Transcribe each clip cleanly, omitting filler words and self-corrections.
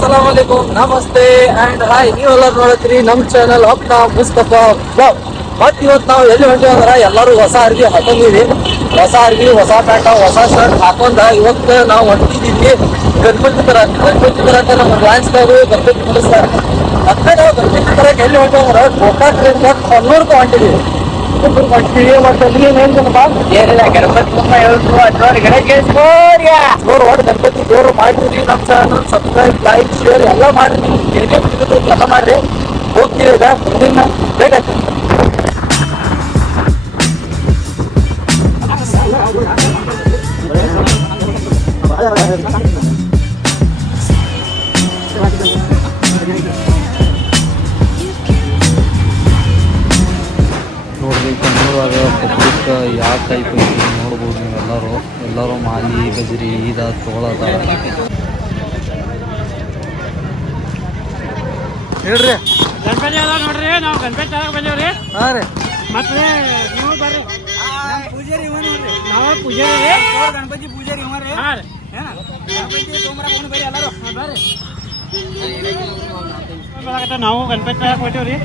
ಅಸ್ಸಲಾಂ ವಲೈಕುಮ್, ನಮಸ್ತೆ and hi. ನೀವೆಲ್ಲ ನೋಡತ್ರಿ ನಮ್ಮ ಚಾನಲ್ ಅಪ್ನಾ ಮುಸ್ತಫಾ ಬ್ಲಾಗ್. ಮತ್ ಇವತ್ತು ನಾವು ಎಲ್ಲಿ ಹೊಂಟಿವಿ ಅಂದ್ರೆ ಎಲ್ಲರೂ ಹೊಸ ಅರ್ಬಿ ಹಾಕೊಂಡಿವಿ. ಹೊಸ ಅರ್ಬಿ, ಹೊಸ ಪ್ಯಾಂಟ, ಹೊಸ ಶರ್ಟ್ ಹಾಕೊಂಡ ಇವತ್ತು ನಾವು ಹೊಂಟಿದ್ದೀವಿ ಗಣಪತಿ ತರಕ ನಮ್ಮ ಡ್ಯಾನ್ಸ್ದಾಗು ಗಣಪತಿ ಕುಡಿಸ್ತಾರೆ. ಮತ್ತೆ ನಾವು ಗಣಪತಿ ತರಕ ಎಲ್ಲಿ ಹೊಂಟಿವಿ ಅಂದ್ರೆ ಗೋಕಾಕ್ ಹೊನ್ನೂರ್ಗೆ ಹೊಂಟಿದ್ದೀವಿ. ಏನಿಲ್ಲ, ಗಣಪತಿ ತುಂಬ ಹೇಳ್ತು ಅಜ್ಜೋರಿ ಒಟ್ಟು ಗಣಪತಿ ದೇವರು ಮಾಡಿದ್ರಿ. ನಮ್ಮ ಚಾನಲ್ ಸಬ್ಸ್ಕ್ರೈಬ್, ಲೈಕ್, ಶೇರ್ ಎಲ್ಲ ಮಾಡಿದ್ರಿ. ಎಲ್ಲ ಮಾಡ್ರಿ. ಹೋಗ್ತೀವಿ ಈಗ ಮುಂದಿನ ಬೇಕಾಗ್ತದೆ. ನೋಡ್ರಿ, ಕನ್ನಡದಾಗ ಪಬ್ಲಿಕ್ ಯಾವ ಟೈಪ್ ಐತಿ ನೋಡ್ಬೋದು ನೀವು. ಎಲ್ಲರೂ ಮಾಲಿ ಗಜರಿ ಈದ ತೋಳದ ಹೇಳ್ರಿ. ಗಣಪತಿ ಅದ ನೋಡ್ರಿ, ನಾವು ಗಣಪತಿ ತರಕ್ ಬಂದೇವ್ರಿ. ಹಾಂ ರೀ. ಮತ್ತೆ ನೀವು ಬರ್ರಿ. ಪೂಜಾರಿ ನಾವು ಪೂಜಾರಿ, ಗಣಪತಿ ಪೂಜಾರಿ ಹಾಂ ರೀ. ಬರ್ರಿ ಎಲ್ಲರೂ ಬರ್ರಿ. ನಾವು ಗಣಪತಿ ತರಕ್ ಹೊಂಟೇವ್ರಿ.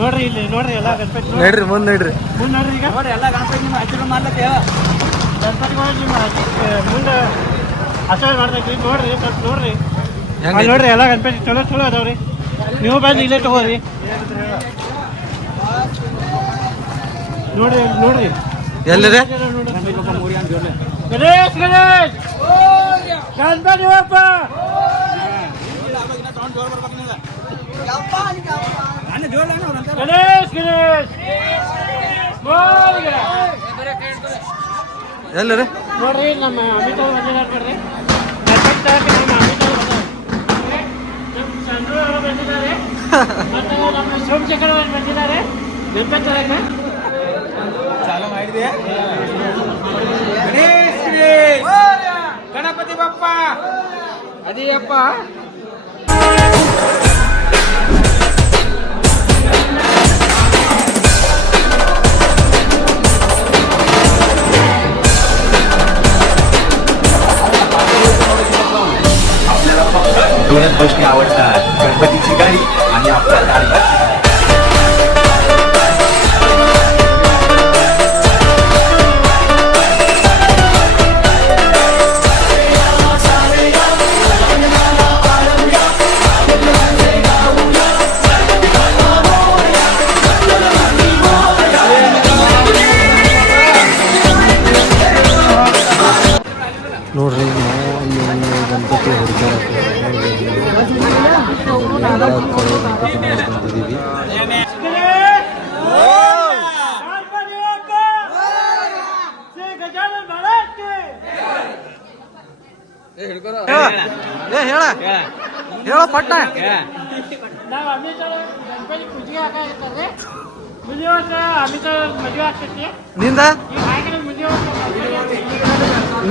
ನೋಡ್ರಿ, ಇಲ್ಲಿ ನೋಡ್ರಿ ಎಲ್ಲ ಗಣಪತಿ ನಡ್ರಿ, ಮುಂದೆ ನಡ್ರಿ. ಮುಂದೆ ನೋಡ್ರಿ. ಈಗ ನೋಡ್ರಿ ಎಲ್ಲ ಗಣಪತಿ ನಿಮ್ಮ ಹಚ್ಚಿರ ಮಾಡ್ಲತ್ತೇವ. ಗಣಪತಿಗಳು ನಿಮ್ಮ ಮುಂದೆ ಆಚರಣೆ ಮಾಡ್ತೈತಿ. ನೋಡ್ರಿ, ಸ್ವಲ್ಪ ನೋಡ್ರಿ. ಅಲ್ಲಿ ನೋಡ್ರಿ ಎಲ್ಲ ಗಣಪತಿ ಚಲೋ ಚಲೋ ಅದಾವ್ರಿ. ನೀವು ಬಂದು ಇಲ್ಲೇ ತಗೋರಿ. ನೋಡ್ರಿ ನೋಡ್ರಿ ಎಲ್ಲಿದೆ ಗಣೇಶ್ ಗಣೇಶ್ ಗಣಪತಿ ಬಪ್ಪ. ಗಣೇಶ್ ಗಣೇಶ್ ಎಲ್ಲಿದೆ ನೋಡ್ರಿ, ನಮ್ಮ ಅಮಿತ್ ಅವ್ರು ಬಂದಿದ್ದಾರೆ. ನೋಡ್ರಿ, ಗಣಪತಿ ತರಕ್ಕೆ ನಮ್ಮ ಅಮಿತ್ ಅವ್ರು ಬಂದಾರೆ. ನಮ್ಮ ಚಂದ್ರು ಅವರು ಬಂದಿದ್ದಾರೆ. ಮತ್ತು ನಮ್ಮ ಸೋಮಶೇಖರ್ ಅವರು ಬಂದಿದ್ದಾರೆ ಗಣಪತಿ ತರಕ್ಕೆ. ಚಾಲು ಮಾಡಿದೆ. ಗಣಪತಿ ಬಪ್ಪ ಅದಿಯಪ್ಪ. आपल्याला फक्त दोनच गोष्टी आवडतात, गणपतीची गाडी आणि आपला गाडी. ನೋಡ್ರಿ, ನಾವು ಅಲ್ಲಿ ಗಣಪತಿ ಹುಡುಕಾಡಕ್ಕೆ ಗಣಪತಿ ಮಾಡ್ಕೊಂಡಿದ್ದೀವಿ. ಹೇಳ ಪಟ್ನ. ನಾವು ಅಮಿತ್ ಅವ್ರ ಗಣಪತಿ ಪೂಜೆಗೆ ಹಾಕಿರ್ತಾರೆ. ಮುಂದಿನ ವರ್ಷ ಅಮಿತ್ ಅವ್ರ ಮದುವೆ ಆಗ್ತೈತಿ. ನಿಂದ ಈಗ ಹಾಕಿದ್ರೆ ಮುಂದಿನ ವರ್ಷ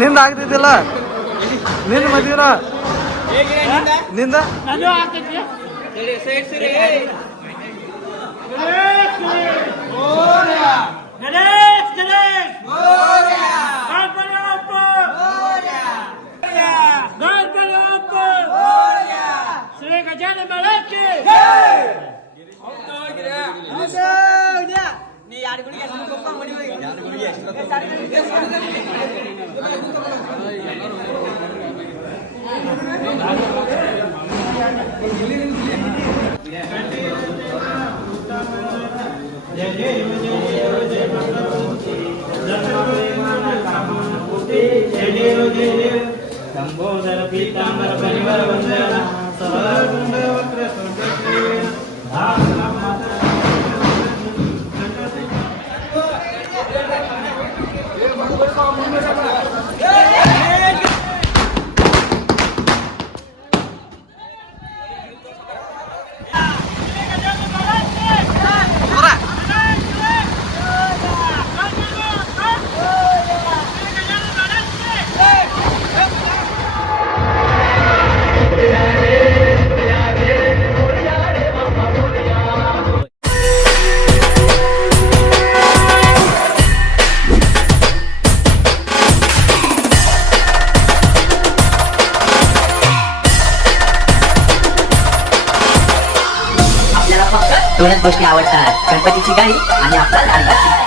ನಿಂದ ಆಗ್ತಿದ್ದಿಲ್ಲ. ನಿಂದ ಮದ್ವಿನ ನಿಂದ ನಂದು ಆಗ್ತೈತಿ. ಗಣೇಶ್ ಗಣೇಶ್ ಗಣೇಶ್ ಗಣೇಶ್ ಗಣಪತಿ ಬಪ್ಪ ಗಣಪತಿ ಬಪ್ಪ ಶ್ರೀ ಗಜಾನನ ಮಹಾರಾಜ್ ನೀ ಯಾರು ಗುಡಿಗೆ ಸಂಬೋಧರ ಪೀತಾಂಬರ ಪರಿವಾರ ವಂದನ ಸವರಗುಂಡ ವಕ್ರ Yeah. दोनच गोष्टी आवडतात, गणपतीची गाडी आणि आपला लालबागची